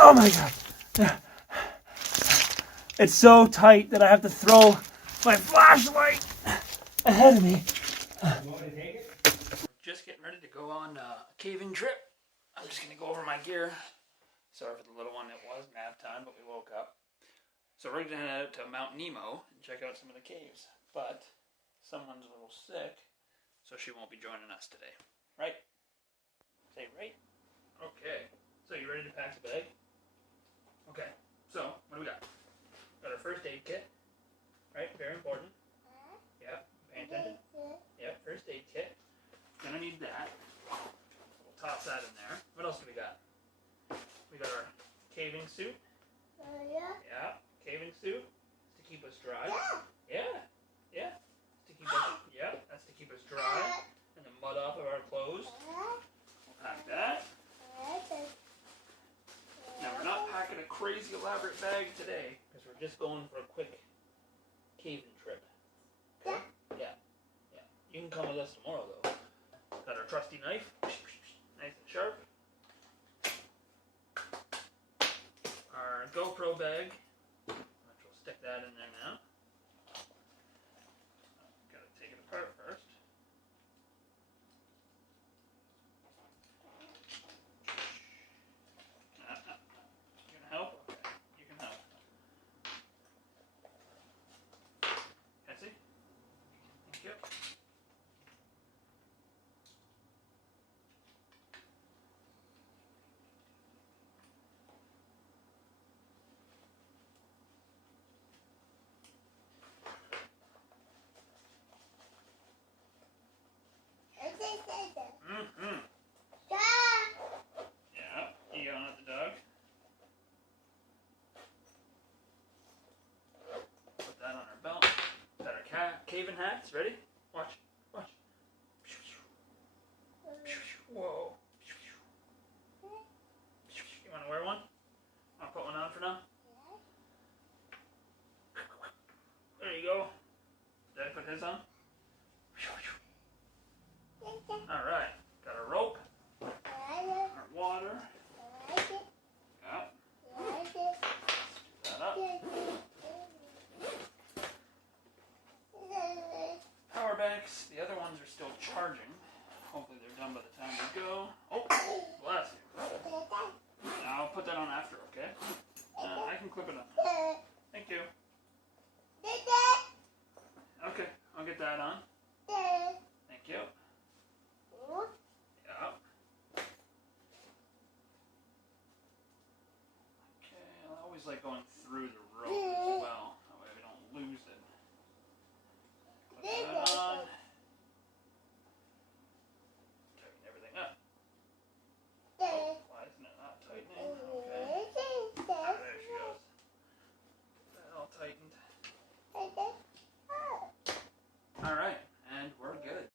Oh my god. It's so tight that I have to throw my flashlight ahead of me. You want me to take it? Just getting ready to go on a caving trip. I'm just going to go over my gear. Sorry for the little one, it was nap time, but we woke up. So we're going to head out to Mount Nemo and check out some of the caves. But someone's a little sick, so she won't be joining us today. Right? Say right? Okay. So you ready to pack the bag? Okay. So, what do we got? Got our first aid kit. Right? Very important. Yep. Pay attention. Yep. First aid kit. Gonna need that. We'll toss that in there. What else do we got? We got our caving suit. Yeah. Caving suit. To keep us dry. Yeah. Yeah. To keep us. Yeah. That's to keep us dry and the mud off of our clothes. We'll pack that. Now we're not packing a crazy elaborate bag today because we're just going for a quick caving trip. Okay? Yeah. Yeah. You can come with us tomorrow though. Got our trusty knife. Nice and sharp. Our GoPro bag. Which we'll stick that in there now. Gotta take it apart first. Help? Okay, you can help. Cassie? Thank you. Mm-hmm. Yeah, you yelling at the dog? Put that on our belt. Got our caving hats. Ready? Watch. Watch. Whoa. You want to wear one? I'll put one on for now. There you go. Did I put his on? Alright. Got our rope. Our water. Yep. That up. Power banks. The other ones are still charging. Hopefully they're done by the time we go. Oh, bless you. Now I'll put that on after, okay? I can clip it on. Thank you. Okay, I'll get that on. Thank you. Yeah. Okay, I always like going through the rope as well. That way we don't lose it. Put that on. Tighten everything up. Oh, why isn't it not tightening? Okay. Ah, there she goes. Get that all tightened. Alright, and we're good.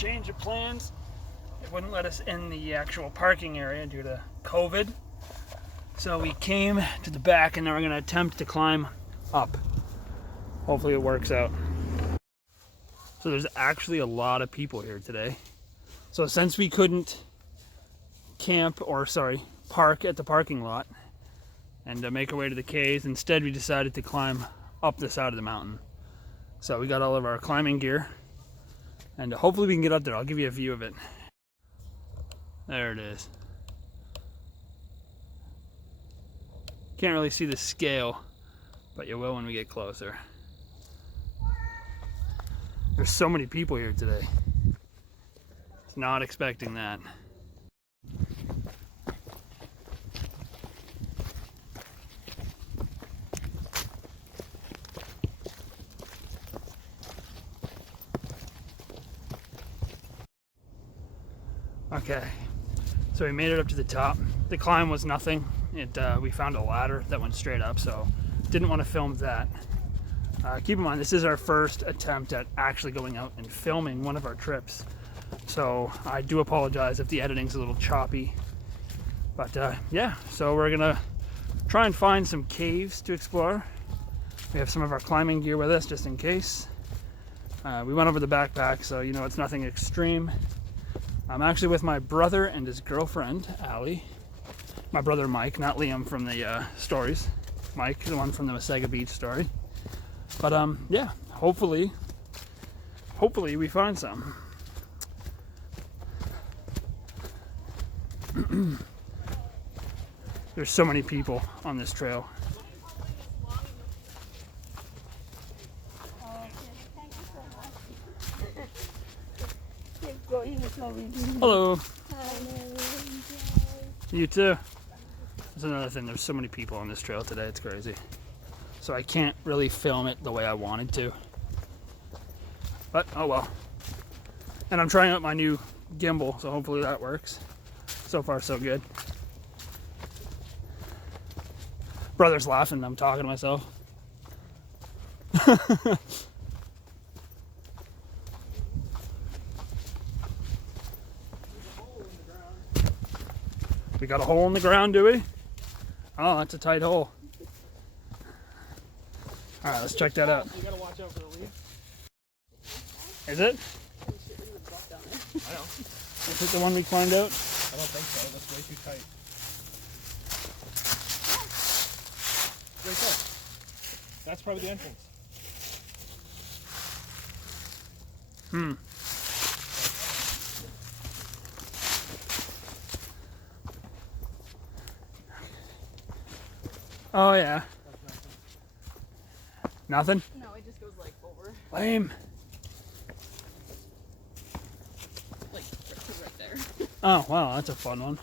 change of plans. It wouldn't let us in the actual parking area due to COVID. So we came to the back and now we're going to attempt to climb up. Hopefully it works out. So there's actually a lot of people here today. So since we couldn't park at the parking lot and make our way to the caves, instead we decided to climb up the side of the mountain. So we got all of our climbing gear and hopefully we can get up there. I'll give you a view of it. There it is. Can't really see the scale, but you will when we get closer. There's so many people here today. Was not expecting that. Okay, so we made it up to the top. The climb was nothing. We found a ladder that went straight up, so didn't want to film that. Keep in mind, this is our first attempt at actually going out and filming one of our trips. So I do apologize if the editing's a little choppy. But yeah, so we're gonna try and find some caves to explore. We have some of our climbing gear with us just in case. We went over the backpack, so you know it's nothing extreme. I'm actually with my brother and his girlfriend, Allie. My brother Mike, not Liam from the stories. Mike, the one from the Wasaga Beach story. But yeah, hopefully we find some. There's so many people on this trail. Hello. You too. That's another thing, there's so many people on this trail today, it's crazy. So I can't really film it the way I wanted to. But oh well. And I'm trying out my new gimbal, so hopefully that works. So far so good. Brother's laughing, I'm talking to myself. We got a hole in the ground, do we? Oh, that's a tight hole. All right, let's check that out. You gotta watch out for the leaf. Is it? I know. Is it the one we climbed out? I don't think so. That's way too tight. Right there. That's probably the entrance. Hmm. Oh yeah. Nothing? No, it just goes like over. Lame. Like right there. Oh wow, that's a fun one.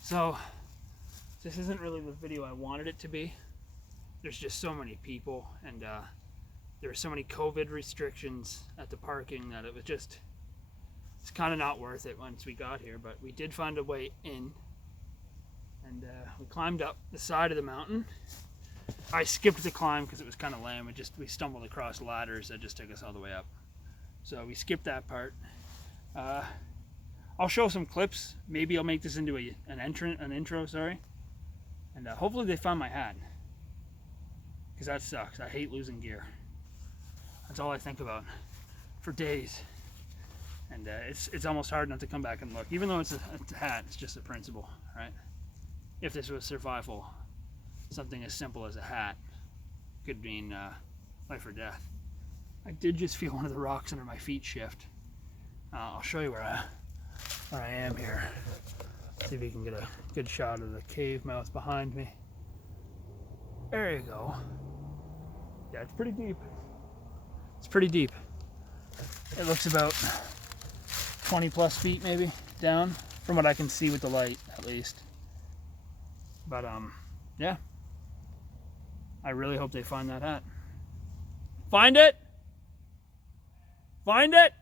So, this isn't really the video I wanted it to be. There's just so many people, and there are so many COVID restrictions at the parking that it's kind of not worth it once we got here. But we did find a way in, and we climbed up the side of the mountain. I skipped the climb because it was kind of lame. We stumbled across ladders that just took us all the way up. So we skipped that part. I'll show some clips. Maybe I'll make this into an intro, and hopefully they find my hat, because that sucks. I hate losing gear. That's all I think about. for days. And it's almost hard not to come back and look. Even though it's a hat, it's just a principle, right? If this was survival, something as simple as a hat could mean life or death. I did just feel one of the rocks under my feet shift. I'll show you where I am here. See if you can get a good shot of the cave mouth behind me. There you go. Yeah, it's pretty deep. It's pretty deep. It looks about 20 plus feet maybe down from what I can see with the light, at least. But yeah, I really hope they find that hat. Find it! Find it!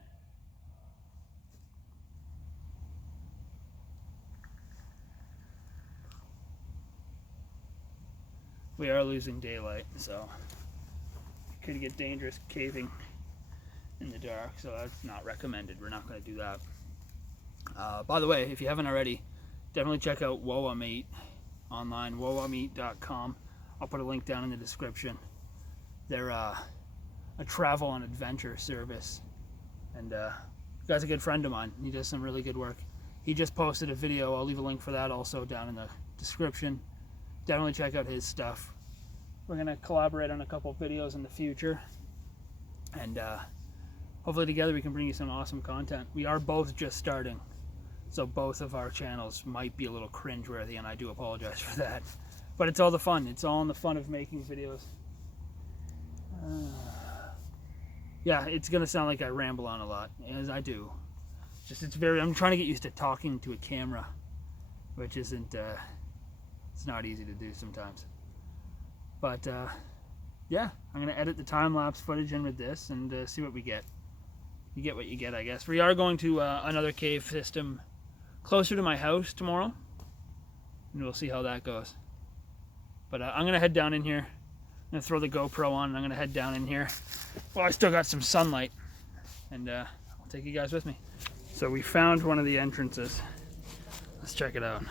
We are losing daylight, so it could get dangerous caving in the dark, so that's not recommended. We're not going to do that. By the way, if you haven't already, definitely check out Woa Meat online, woameat.com. I'll put a link down in the description. They're a travel and adventure service, and the guy's a good friend of mine. He does some really good work. He just posted a video. I'll leave a link for that also down in the description. Definitely check out his stuff. We're going to collaborate on a couple of videos in the future, and hopefully together we can bring you some awesome content. We are both just starting, so both of our channels might be a little cringeworthy, and I do apologize for that. But it's all the fun. It's all in the fun of making videos. Yeah, it's going to sound like I ramble on a lot, as I do. Just I'm trying to get used to talking to a camera, which isn't, it's not easy to do sometimes. But yeah, I'm going to edit the time-lapse footage in with this and see what we get. You get what you get, I guess. We are going to another cave system closer to my house tomorrow, and we'll see how that goes. But I'm going to head down in here. I'm going to throw the GoPro on, and I'm going to head down in here. Well, I still got some sunlight, and I'll take you guys with me. So we found one of the entrances. Let's check it out.